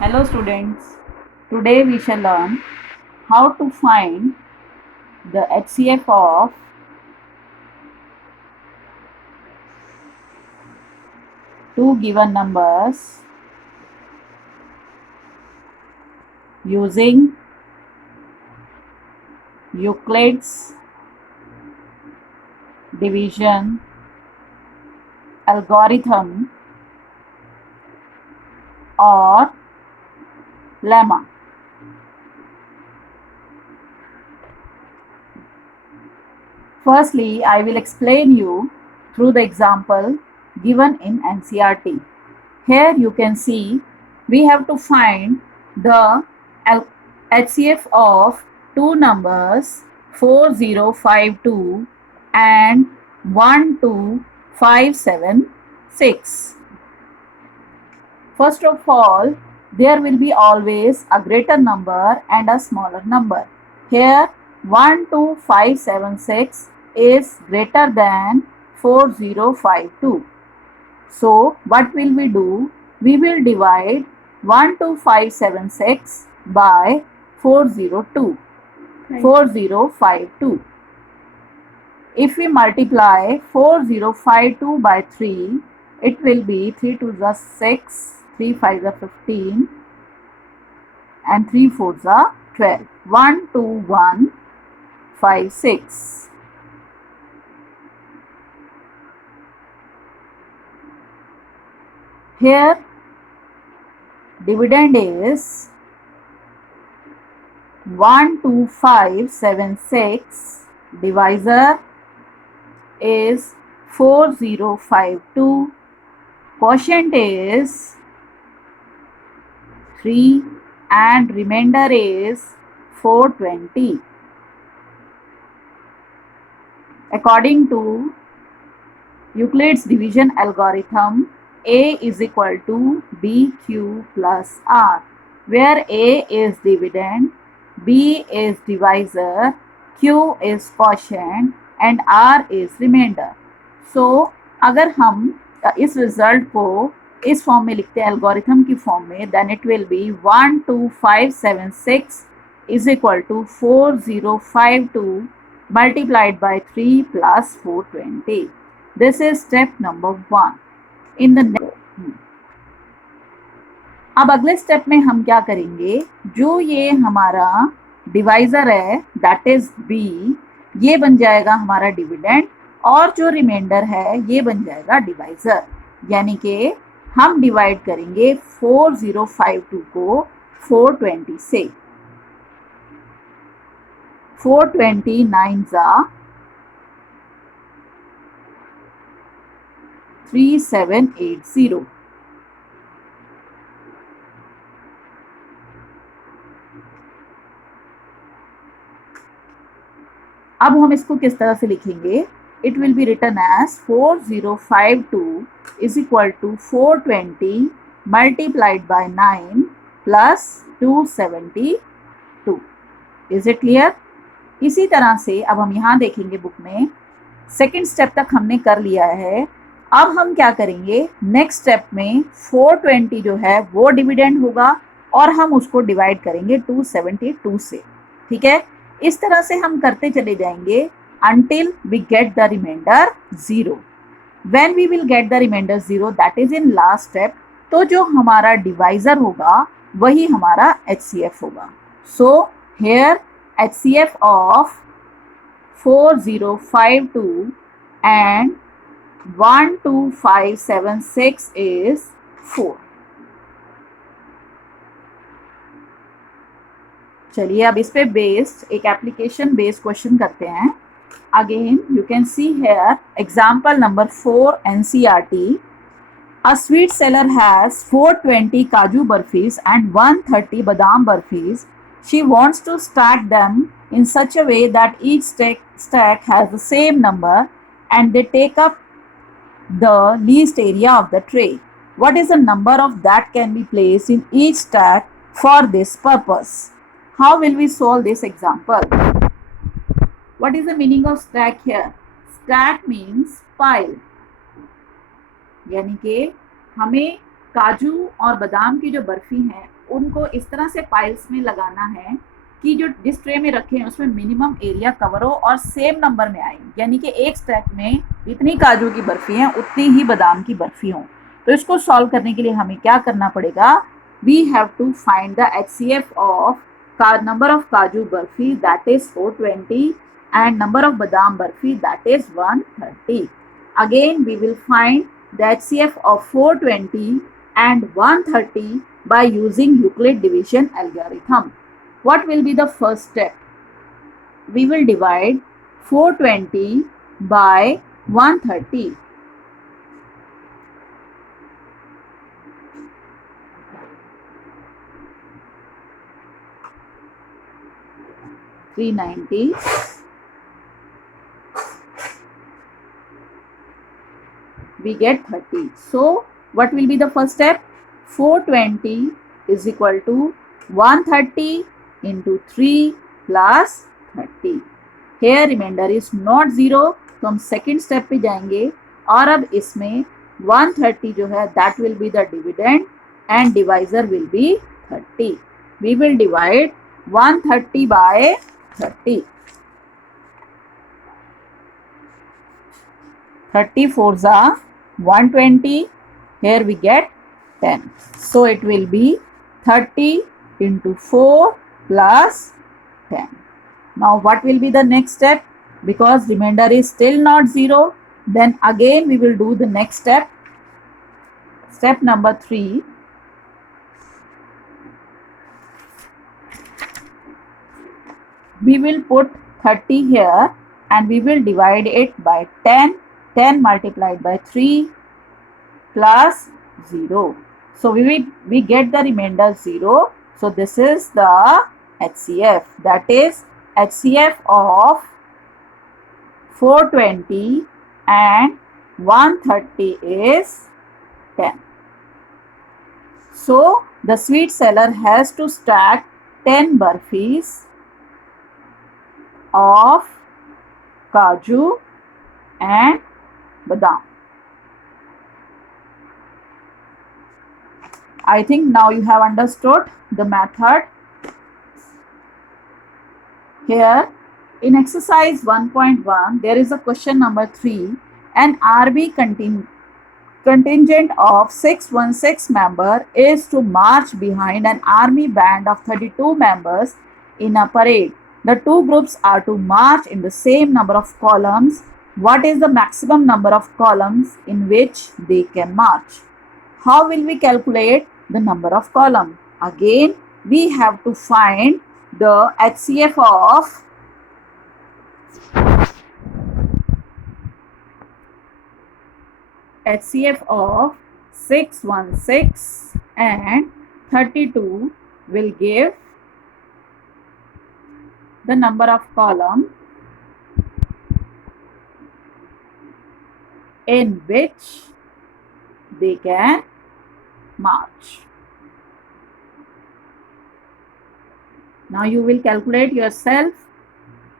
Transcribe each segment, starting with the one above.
Hello students, today we shall learn how to find the HCF of two given numbers using Euclid's division algorithm or lemma. Firstly, I will explain you through the example given in NCERT. Here you can see we have to find the HCF of two numbers 4052 and 12576. First of all, there will be always a greater number and a smaller number. Here 12576 is greater than 4052. So what will we do? We will divide 12576 by 4052. If we multiply 4052 by 3, it will be 3 to the 6, 3 5 the 15 and 3 4 the 12. 12156. Here dividend is 12576, divisor is 4052, quotient is 3 and remainder is 420. According to Euclid's division algorithm, A is equal to BQ plus R, where A is dividend, B is divisor, Q is quotient and R is remainder. So अगर हम इस result को इस form में लिखते हैं algorithm की form में, then it will be 12576 is equal to 4052 multiplied by 3 plus 420. This is step number 1. In the next, अब अगले स्टेप में हम क्या करेंगे, जो ये हमारा डिवाइजर है दैट इज बी, ये बन जाएगा हमारा डिविडेंड और जो रिमाइंडर है ये बन जाएगा डिवाइजर. यानी कि हम डिवाइड करेंगे 4052 को 420 से. 429 जा 3780. अब हम इसको किस तरह से लिखेंगे, it will be written as 4052 is equal to 420 multiplied by 9 plus 272. Is it clear? इसी तरह से अब हम यहाँ देखेंगे बुक में सेकेंड स्टेप तक हमने कर लिया है. अब हम क्या करेंगे, नेक्स्ट स्टेप में 420 जो है वो डिविडेंड होगा और हम उसको डिवाइड करेंगे 272 से. ठीक है, इस तरह से हम करते चले जाएंगे until we get the remainder 0. When we will get the remainder 0, that is in last step, तो जो हमारा डिवाइजर होगा वही हमारा HCF होगा. So here HCF of 4052 and 12576 is 4. चलिए अब इस पे बेस्ड एक एप्लीकेशन बेस्ड क्वेश्चन करते हैं. Again you can see here example number 4 NCERT. A sweet seller has 420 kaju burfis and 130 badam burfis. She wants to stack them in such a way that each stack has the same number and they take up the least area of the tray. What is the number of that can be placed in each stack for this purpose? How will we solve this example? What is the meaning of stack here? Stack means pile. यानी कि हमें काजू और बादाम की जो बर्फी है उनको इस तरह से पाइल्स में लगाना है कि जो जिस ट्रे में रखे हैं उसमें मिनिमम एरिया कवर हो और सेम नंबर में आए, यानी कि एक स्टैक में जितनी काजू की बर्फी हैं उतनी ही बादाम की बर्फी हों। तो इसको सॉल्व करने के लिए हमें क्या करना पड़ेगा, we have to find the HCF of number of kaju barfi, that is 420, and number of badam barfi, that is 130. Again we will find the HCF of 420 and 130 by using Euclid division algorithm. What will be the first step? We will divide 420 by 130. $390. We get 30. So what will be the first step? 420 is equal to 130 into 3 plus 30. Here remainder is not 0, तो हम second step पे जाएंगे और अब इसमें 130 जो है that will be the dividend and divisor will be 30. We will divide 130 by 30. 30 fours are 120. Here we get 10. So it will be 30 into 4 plus 10. Now what will be the next step? Because remainder is still not 0, then again we will do the next step. Step number 3. We will put 30 here and we will divide it by 10. 10 multiplied by 3 plus 0. So we get the remainder 0. So this is the HCF. That is HCF of 420 and 130 is 10. So the sweet seller has to stack 10 barfis of kaju and badam. I think now you have understood the method. Here in exercise 1.1 there is a question number 3. An RB contingent of 616 members is to march behind an army band of 32 members in a parade. The two groups are to march in the same number of columns. What is the maximum number of columns in which they can march? How will we calculate the number of columns? Again, we have to find the HCF of 616 and 32 will give the number of columns in which they can march. Now you will calculate yourself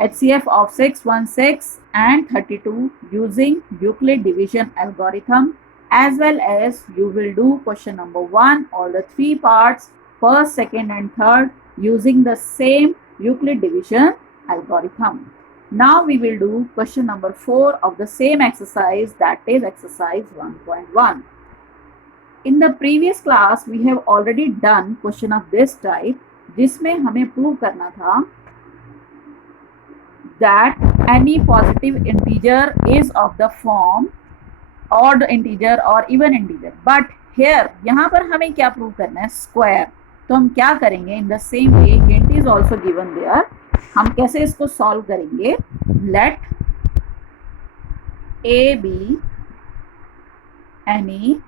HCF of 616 and 32 using Euclid division algorithm, as well as you will do question number 1, all the 3 parts, first, second and third, using the same Euclid division algorithm. Now we will do question number 4 of the same exercise, that is exercise 1.1. In the previous class we have already done question of this type, जिसमें हमें prove करना था that any positive integer is of the form odd integer or even integer. But here यहाँ पर हमें क्या prove करना है, स्क्वायर. तो हम क्या करेंगे, in the same way hint is also given there. हम कैसे इसको सॉल्व करेंगे, let a b any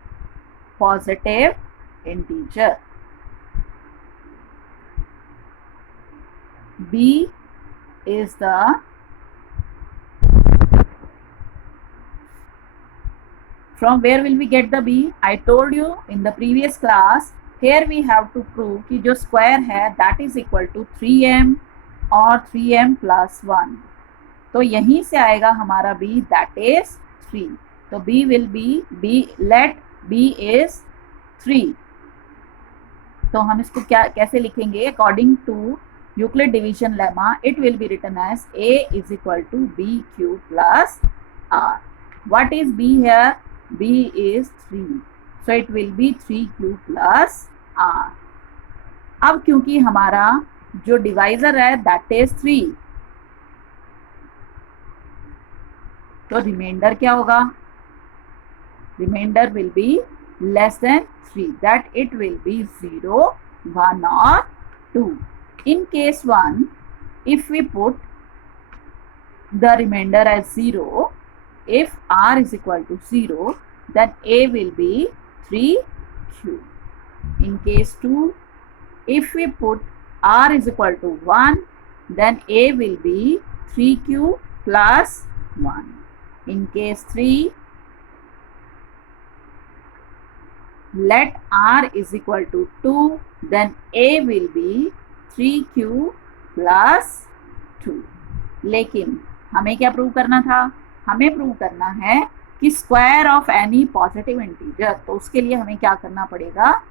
positive integer, b is the from where will we get the b? I told you in the previous class, here we have to prove कि जो square है that is equal to 3m और 3m plus 1. तो यहीं से आएगा हमारा b, that is 3. तो b will be b, let b is 3. तो हम इसको क्या कैसे लिखेंगे? According to Euclid division lemma it will be written as a is equal to b q plus r. What is b here? b is 3, so it will be 3q plus r. अब क्योंकि हमारा जो divisor है that is 3, तो remainder क्या होगा? Remainder will be less than 3, that it will be 0, 1 or 2. In case 1, if we put the remainder as 0, if r is equal to 0, then a will be 3q. In case 2, if we put r is equal to 1, then a will be 3q plus 1. In case 3, let r is equal to 2, then a will be 3q plus 2. लेकिन हमें क्या prove करना था? हमें prove करना है कि square of any positive integer, तो उसके लिए हमें क्या करना पड़ेगा?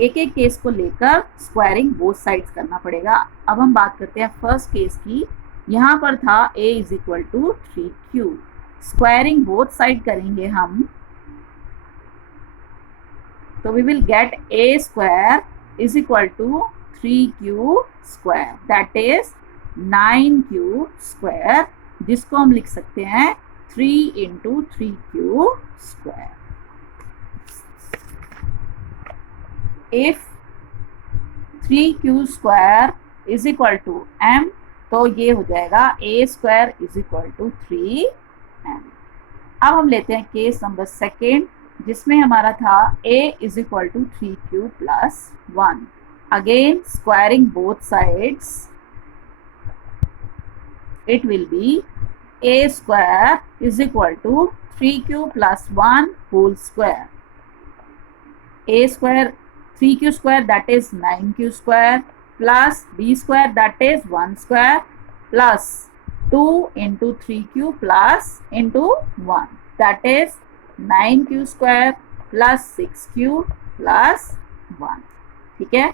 एक एक केस को लेकर स्क्वायरिंग बोथ साइड्स करना पड़ेगा. अब हम बात करते हैं फर्स्ट केस की. यहाँ पर था a is equal to 3q. Squaring both side करेंगे हम, तो we will get a square is equal to 3q square, that is 9q square, जिसको हम लिख सकते हैं 3 into 3q square. If 3q square is equal to m, तो ये हो जाएगा a square is equal to 3m. अब हम लेते हैं केस नंबर सेकेंड, जिसमें हमारा था a is equal to 3q plus 1. Again squaring both sides, it will be a square is equal to 3q plus 1 whole square. A square 3q square, that is 9q square, plus b square, that is 1 square, plus 2 into 3q plus into 1, that is 9q square plus 6q plus 1. ठीक है.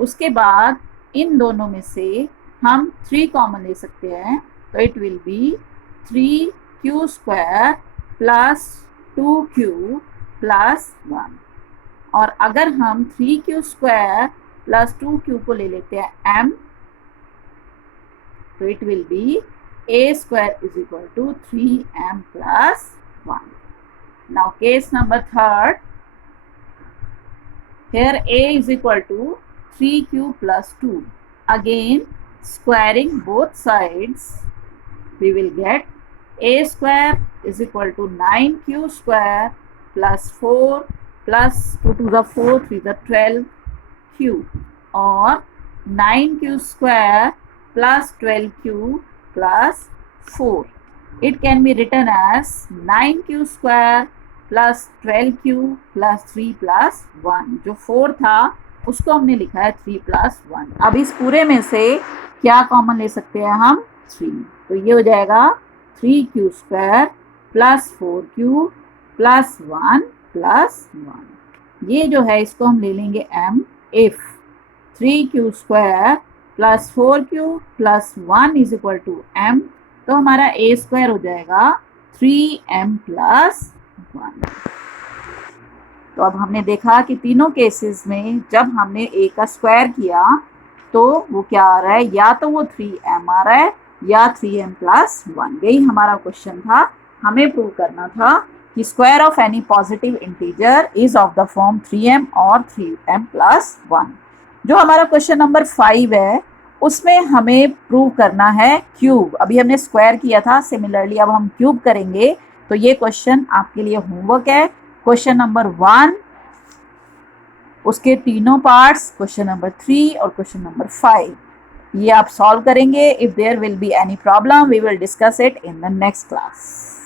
उसके बाद इन दोनों में से हम 3 common ले सकते हैं, तो it will B 3q square plus 2q plus 1. और अगर हम 3q स्क्वायर प्लस 2q को ले लेते हैं m, तो it will be a square is equal to 3m plus 1. Now case number third, here a is equal to 3q plus 2. Again squaring both sides, we will get a square is equal to 9q square plus 4 plus 2 to the 4, 3 the 12q, or 9q square plus 12q plus 4. It can be written as 9q square plus 12q plus 3 plus 1. जो 4 था उसको हमने लिखा है 3 plus 1. अब इस पूरे में से क्या कॉमन ले सकते हैं हम? 3. तो ये हो जाएगा 3q square plus 4q plus 1 plus 1. ये जो है इसको हम ले लेंगे m. If 3q square plus 4q plus 1 is equal to m, तो हमारा a स्क्वायर हो जाएगा 3m प्लस 1. तो अब हमने देखा कि तीनों केसेस में जब हमने a का स्क्वायर किया तो वो क्या आ रहा है? या तो वो 3m आ रहा है या 3m प्लस 1. यही हमारा क्वेश्चन था. हमें प्रूव करना था कि square of any positive integer is of the form 3m और 3m प्लस 1. जो हमारा क्वेश्चन नंबर 5 है उसमें हमें प्रूव करना है क्यूब. अभी हमने स्क्वायर किया था, सिमिलरली अब हम क्यूब करेंगे. तो ये क्वेश्चन आपके लिए होमवर्क है. क्वेश्चन नंबर 1, उसके तीनों पार्ट्स, क्वेश्चन नंबर 3 और क्वेश्चन नंबर 5, ये आप सॉल्व करेंगे. If there will be any problem we will discuss it in the next class.